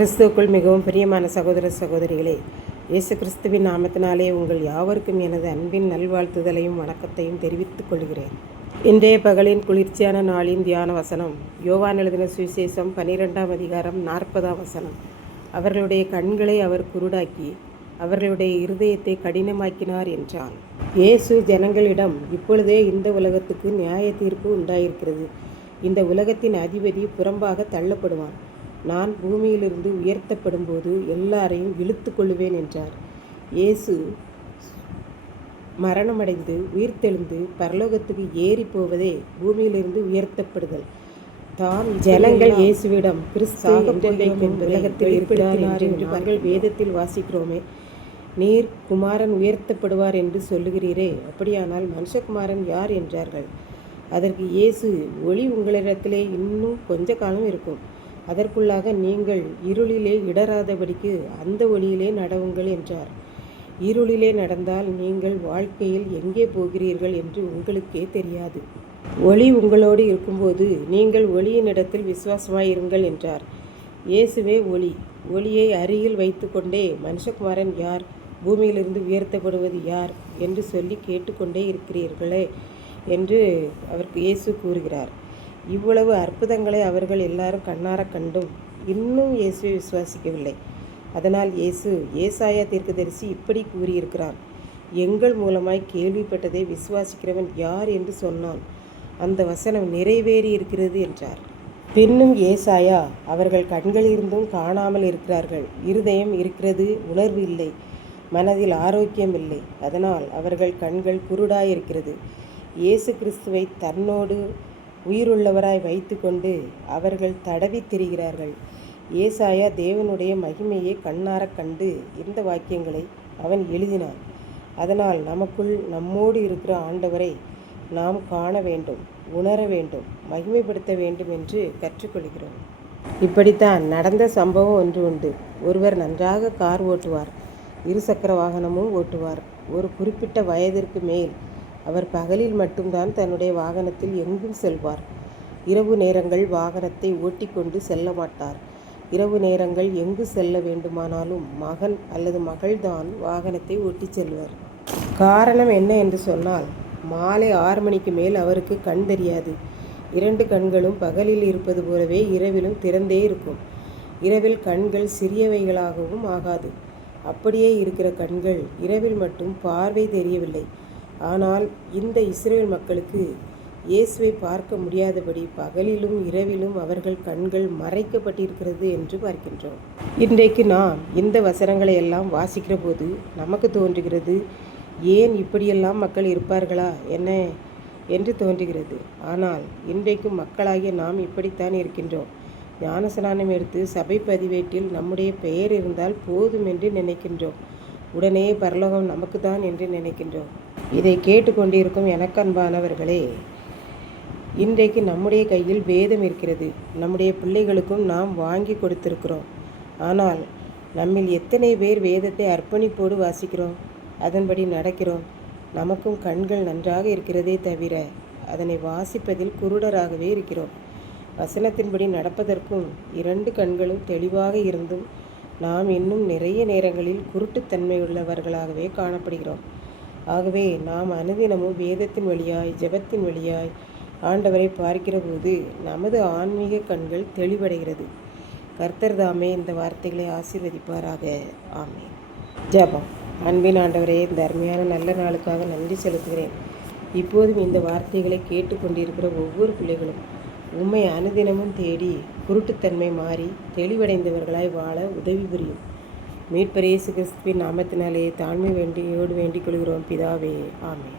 கிறிஸ்துவுக்குள் மிகவும் பிரியமான சகோதர சகோதரிகளே, இயேசு கிறிஸ்துவின் நாமத்தினாலே உங்கள் யாவருக்கும் எனது அன்பின் நல்வாழ்த்துதலையும் வணக்கத்தையும் தெரிவித்துக் கொள்கிறேன். இன்றைய பகலின் குளிர்ச்சியான நாளின் தியான வசனம் யோவான் எழுதின சுவிசேஷம் 12ஆம் அதிகாரம் 40ஆம் வசனம். அவர்களுடைய கண்களை அவர் குருடாக்கி அவர்களுடைய இருதயத்தை கடினமாக்கினார் என்றான். இயேசு ஜனங்களிடம், இப்பொழுதே இந்த உலகத்துக்கு நியாய தீர்ப்பு உண்டாயிருக்கிறது. இந்த உலகத்தின் அதிபதி புறம்பாக தள்ளப்படுவான். நான் பூமியிலிருந்து உயர்த்தப்படும் போது எல்லாரையும் இழுத்து கொள்ளுவேன் என்றார். இயேசு மரணமடைந்து உயிர்த்தெழுந்து பரலோகத்துக்கு ஏறி போவதே பூமியிலிருந்து உயர்த்தப்படுதல். ஜனங்கள் இயேசுவிடம், கிறிஸ்து உலகத்தில் இருக்கிறார் என்று நாங்கள் வேதத்தில் வாசிக்கிறோமே, நீர் குமாரன் உயர்த்தப்படுவார் என்று சொல்லுகிறீரே, அப்படியானால் மனுஷகுமாரன் யார் என்றார்கள். அதற்கு இயேசு, ஒளி உங்களிடத்திலே இன்னும் கொஞ்ச காலம் இருக்கும். அதற்குள்ளாக நீங்கள் இருளிலே இடராதபடிக்கு அந்த ஒளியிலே நடவுங்கள் என்றார். இருளிலே நடந்தால் நீங்கள் வாழ்க்கையில் எங்கே போகிறீர்கள் என்று உங்களுக்கே தெரியாது. ஒளி உங்களோடு இருக்கும்போது நீங்கள் ஒளியினிடத்தில் விசுவாசமாயிருங்கள் என்றார். இயேசுவே ஒளி. ஒளியை அருகில் வைத்து கொண்டே மனுஷகுமாரன் யார், பூமியிலிருந்து உயர்த்தப்படுவது யார் என்று சொல்லி கேட்டுக்கொண்டே இருக்கிறீர்களே என்று அவருக்கு இயேசு கூறுகிறார். இவ்வளவு அற்புதங்களை அவர்கள் எல்லாரும் கண்ணார கண்டும் இன்னும் இயேசுவை விசுவாசிக்கவில்லை. அதனால் இயேசு ஏசாயா தீர்க்கதரிசி இப்படி கூறியிருக்கிறான், எங்கள் மூலமாய் கேள்விப்பட்டதை விசுவாசிக்கிறவன் யார் என்று சொன்னான். அந்த வசனம் நிறைவேறி இருக்கிறது என்றார். பின்னும் ஏசாயா, அவர்கள் கண்களிலிருந்தும் காணாமல் இருக்கிறார்கள், இருதயம் இருக்கிறது, உணர்வு இல்லை, மனதில் ஆரோக்கியம் இல்லை, அதனால் அவர்கள் கண்கள் குருடாயிருக்கிறது. இயேசு கிறிஸ்துவை தன்னோடு உயிருள்ளவராய் வைத்து கொண்டு அவர்கள் தடவி திரிகிறார்கள். ஏசாயா தேவனுடைய மகிமையை கண்ணார கண்டு இந்த வாக்கியங்களை அவன் எழுதினான். அதனால் நமக்குள் நம்மோடு இருக்கிற ஆண்டவரை நாம் காண வேண்டும், உணர வேண்டும், மகிமைப்படுத்த வேண்டும் என்று கற்றுக்கொள்கிறோம். இப்படித்தான் நடந்த சம்பவம் ஒன்று உண்டு. ஒருவர் நன்றாக கார் ஓட்டுவார், இருசக்கர வாகனமும் ஓட்டுவார். ஒரு குறிப்பிட்ட வயதிற்கு மேல் அவர் பகலில் மட்டும்தான் தன்னுடைய வாகனத்தில் எங்கும் செல்வார். இரவு நேரங்கள் வாகனத்தை ஓட்டிக்கொண்டு செல்ல மாட்டார். இரவு நேரங்கள் எங்கு செல்ல வேண்டுமானாலும் மகன் அல்லது மகள்தான் வாகனத்தை ஓட்டி செல்வர். காரணம் என்ன என்று சொன்னால், மாலை 6 மணிக்கு மேல் அவருக்கு கண் தெரியாது. 2 கண்களும் பகலில் இருப்பது போலவே இரவிலும் திறந்தே இருக்கும். இரவில் கண்கள் சிறியவைகளாகவும் ஆகாது. அப்படியே இருக்கிற கண்கள் இரவில் மட்டும் பார்வை தெரியவில்லை. ஆனால் இந்த இஸ்ரவேல் மக்களுக்கு இயேசுவை பார்க்க முடியாதபடி பகலிலும் இரவிலும் அவர்கள் கண்கள் மறைக்கப்பட்டிருக்கிறது என்று பார்க்கின்றோம். இன்றைக்கு நாம் இந்த வசனங்களை எல்லாம் வாசிக்கிற போது நமக்கு தோன்றுகிறது, ஏன் இப்படியெல்லாம் மக்கள் இருப்பார்களா என்ன என்று தோன்றுகிறது. ஆனால் இன்றைக்கும் மக்களாகிய நாம் இப்படித்தான் இருக்கின்றோம். ஞானஸ்நானம் எடுத்து சபை பதிவேட்டில் நம்முடைய பெயர் இருந்தால் போதும் என்று நினைக்கின்றோம். உடனே பரலோகம் நமக்கு தான் என்று நினைக்கின்றோம். இதை கேட்டுக்கொண்டிருக்கும் எனக்கன்பானவர்களே, இன்றைக்கு நம்முடைய கையில் வேதம் இருக்கிறது. நம்முடைய பிள்ளைகளுக்கும் நாம் வாங்கி கொடுத்திருக்கிறோம். ஆனால் நம்மில் எத்தனை பேர் வேதத்தை அர்ப்பணிப்போடு வாசிக்கிறோம், அதன்படி நடக்கிறோம்? நமக்கும் கண்கள் நன்றாக இருக்கிறதே தவிர அதனை வாசிப்பதில் குருடராகவே இருக்கிறோம். வசனத்தின்படி நடப்பதற்கும் 2 கண்களும் தெளிவாக இருந்தும் நாம் இன்னும் நிறைய நேரங்களில் குருட்டுத்தன்மையுள்ளவர்களாகவே காணப்படுகிறோம். ஆகவே நாம் அனுதினமும் வேதத்தின் வழியாய், ஜெபத்தின் வழியாய் ஆண்டவரை பார்க்கிற போது நமது ஆன்மீக கண்கள் தெளிவடைகிறது. கர்த்தர் தாமே இந்த வார்த்தைகளை ஆசீர்வதிப்பாராக. ஆமென். ஜெபம். அன்பின் ஆண்டவரே, இந்த அருமையான நல்ல நாளுக்காக நன்றி செலுத்துகிறேன். இப்போதும் இந்த வார்த்தைகளை கேட்டுக்கொண்டிருக்கிற ஒவ்வொரு பிள்ளைகளும் உம்மை அனுதினமும் தேடி குருட்டுத்தன்மை மாறி தெளிவடைந்தவர்களாய் வாழ உதவி புரியும். மீட்பர் இயேசு கிறிஸ்துவின் நாமத்தினாலே தாழ்மை வேண்டிக் கொள்கிறோம் பிதாவே. ஆமென்.